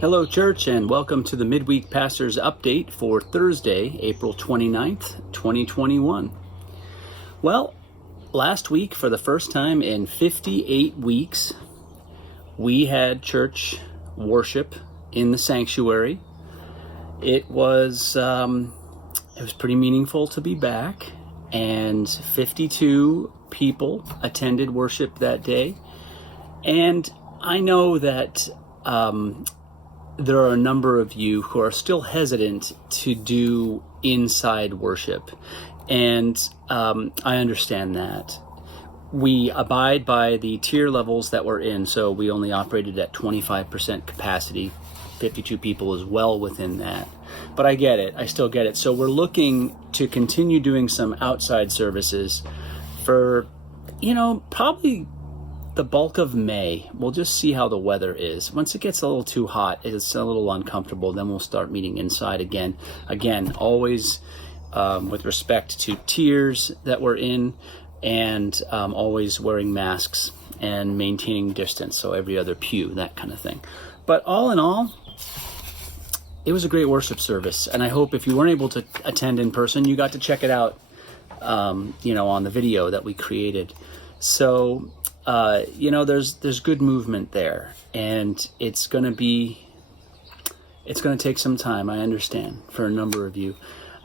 Hello, church, and welcome to the Midweek Pastor's Update for Thursday, April 29th, 2021. Well, last week, for the first time in 58 weeks, we had church worship in the sanctuary. It was pretty meaningful to be back, and 52 people attended worship that day. And I know that there are a number of you who are still hesitant to do inside worship, and I understand that. We abide by the tier levels that we're in, so we only operated at 25% capacity. 52 people is well within that. But I get it. I still get it. So we're looking to continue doing some outside services for, probably the bulk of May. We'll just see how the weather is. Once it gets a little too hot, it's a little uncomfortable, then we'll start meeting inside again. Again, always with respect to tiers that we're in, and always wearing masks and maintaining distance, so every other pew, that kind of thing. But all in all, it was a great worship service, and I hope if you weren't able to attend in person, you got to check it out, on the video that we created. So, there's good movement there, and it's going to take some time, I understand, for a number of you.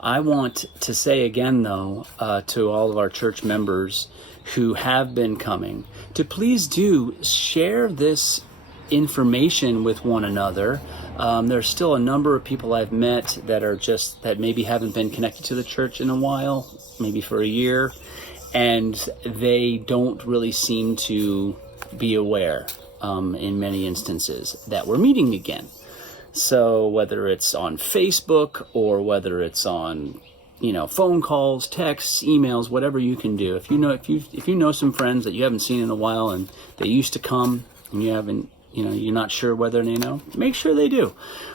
I want to say again, though, to all of our church members who have been coming, to please do share this information with one another. There's still a number of people I've met that maybe haven't been connected to the church in a while, maybe for a year, and they don't really seem to be aware, in many instances, that we're meeting again. So whether it's on Facebook or whether it's on, phone calls, texts, emails, whatever you can do. If you know some friends that you haven't seen in a while and they used to come and you haven't, you're not sure whether they know, make sure they do.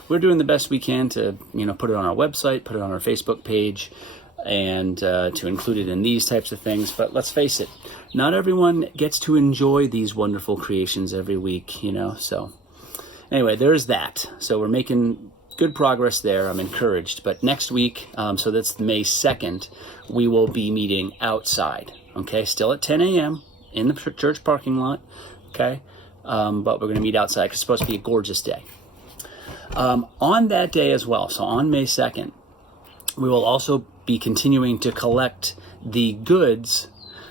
We're doing the best we can to, put it on our website, put it on our Facebook page, and to include it in these types of things. But let's face it, not everyone gets to enjoy these wonderful creations every week, so anyway, there's that. So we're making good progress there. I'm encouraged. But next week, so that's May 2nd, we will be meeting outside, okay? Still at 10 a.m. in the church parking lot, okay? But we're going to meet outside because it's supposed to be a gorgeous day. On that day as well, so on May 2nd, we will also be continuing to collect the goods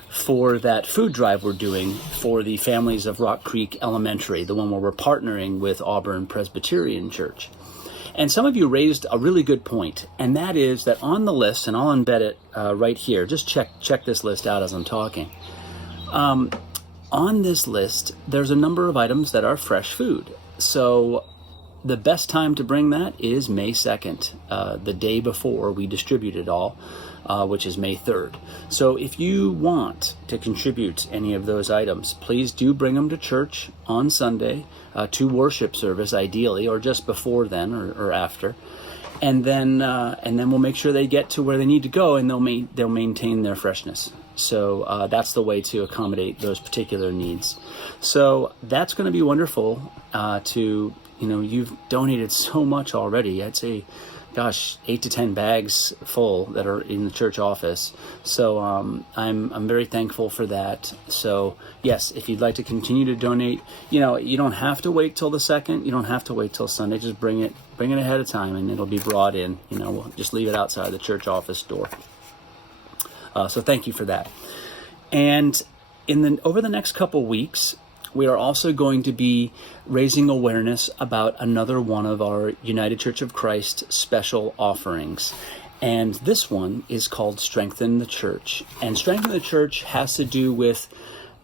for that food drive we're doing for the families of Rock Creek Elementary, the one where we're partnering with Auburn Presbyterian Church. And some of you raised a really good point, and that is that on the list, and I'll embed it right here, just check this list out as I'm talking. On this list, there's a number of items that are fresh food. So the best time to bring that is May 2nd, the day before we distribute it all, which is May 3rd. So if you want to contribute any of those items, please do bring them to church on Sunday, to worship service ideally, or just before then or after. And then we'll make sure they get to where they need to go, and they'll maintain their freshness. So that's the way to accommodate those particular needs. So that's going to be wonderful you've donated so much already. I'd say, 8 to 10 bags full that are in the church office. So I'm very thankful for that. So yes, if you'd like to continue to donate, you don't have to wait till the 2nd. You don't have to wait till Sunday. Just bring it ahead of time, and it'll be brought in. We'll just leave it outside the church office door. So thank you for that. And over the next couple weeks, we are also going to be raising awareness about another one of our United Church of Christ special offerings. And this one is called Strengthen the Church. And Strengthen the Church has to do with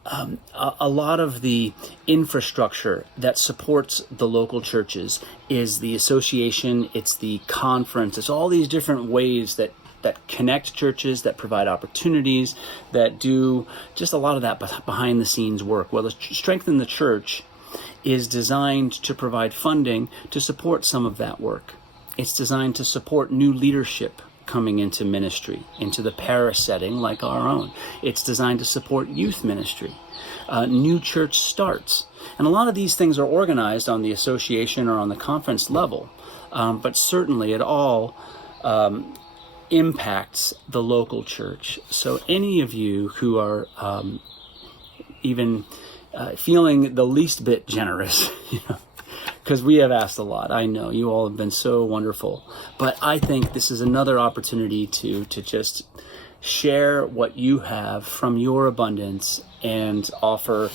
a lot of the infrastructure that supports the local churches. Is the association, it's the conference, it's all these different ways that connect churches, that provide opportunities, that do just a lot of that behind the scenes work. Well, Strengthen the Church is designed to provide funding to support some of that work. It's designed to support new leadership coming into ministry, into the parish setting like our own. It's designed to support youth ministry, new church starts. And a lot of these things are organized on the association or on the conference level, but certainly it all impacts the local church. So any of you who are even feeling the least bit generous, because we have asked a lot. I know you all have been so wonderful, but I think this is another opportunity to just share what you have from your abundance and offer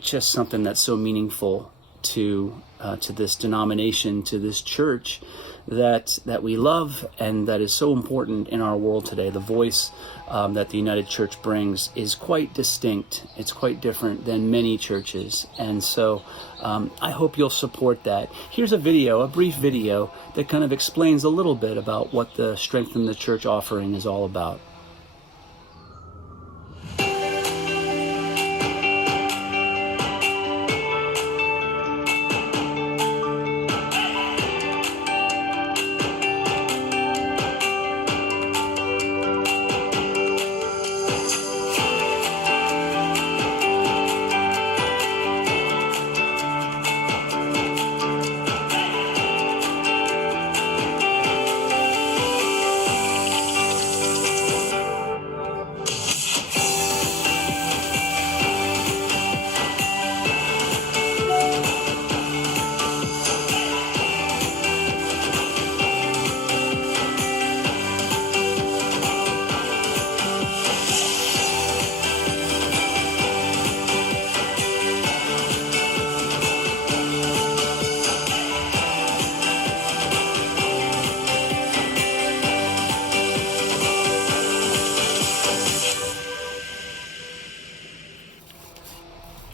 just something that's so meaningful to this denomination, to this church that we love and that is so important in our world today. The voice that the United Church brings is quite distinct. It's quite different than many churches. And so I hope you'll support that. Here's a video, a brief video, that kind of explains a little bit about what the Strengthen the Church offering is all about.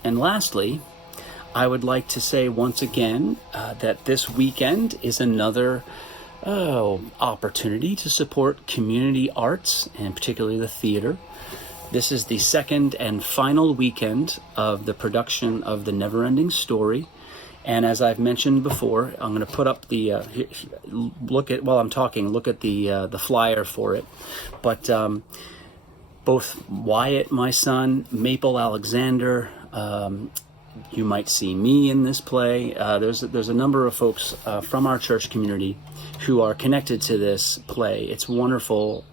And lastly, I would like to say once again that this weekend is another opportunity to support community arts, and particularly the theater. This is the second and final weekend of the production of The Never-Ending Story. And as I've mentioned before, I'm going to put up the, look at the flyer for it. But both Wyatt, my son, Maple Alexander, you might see me in this play. There's a number of folks from our church community who are connected to this play. It's wonderful,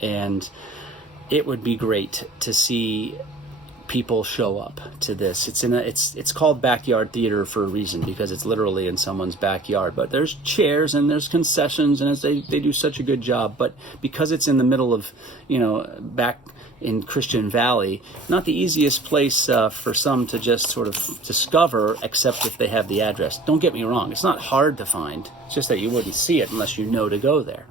and it would be great to see people show up to this. It's called backyard theater for a reason, because it's literally in someone's backyard. But there's chairs and there's concessions, and they do such a good job. But because it's in the middle of, back in Christian Valley, not the easiest place for some to just sort of discover, except if they have the address. Don't get me wrong, it's not hard to find. It's just that you wouldn't see it unless you know to go there.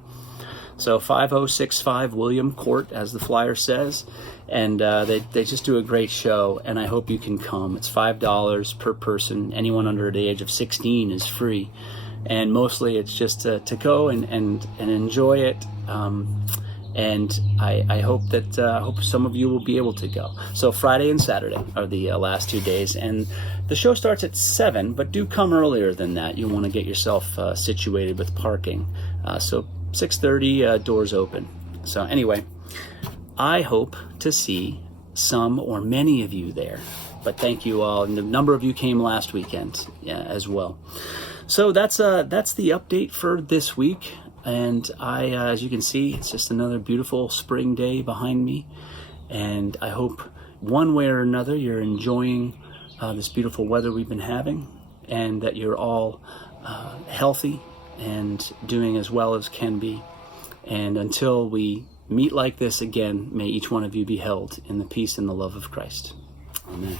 So 5065 William Court, as the flyer says, and they just do a great show, and I hope you can come. It's $5 per person. Anyone under the age of 16 is free, and mostly it's just to go and enjoy it. And I hope that hope some of you will be able to go. So Friday and Saturday are the last 2 days, and the show starts at 7, but do come earlier than that. You want to get yourself situated with parking. So 6:30, doors open. So anyway, I hope to see some or many of you there. But thank you all, and a number of you came last weekend as well. So that's the update for this week. And as you can see, it's just another beautiful spring day behind me. And I hope one way or another you're enjoying this beautiful weather we've been having, and that you're all healthy and doing as well as can be. And until we meet like this again, may each one of you be held in the peace and the love of Christ. Amen.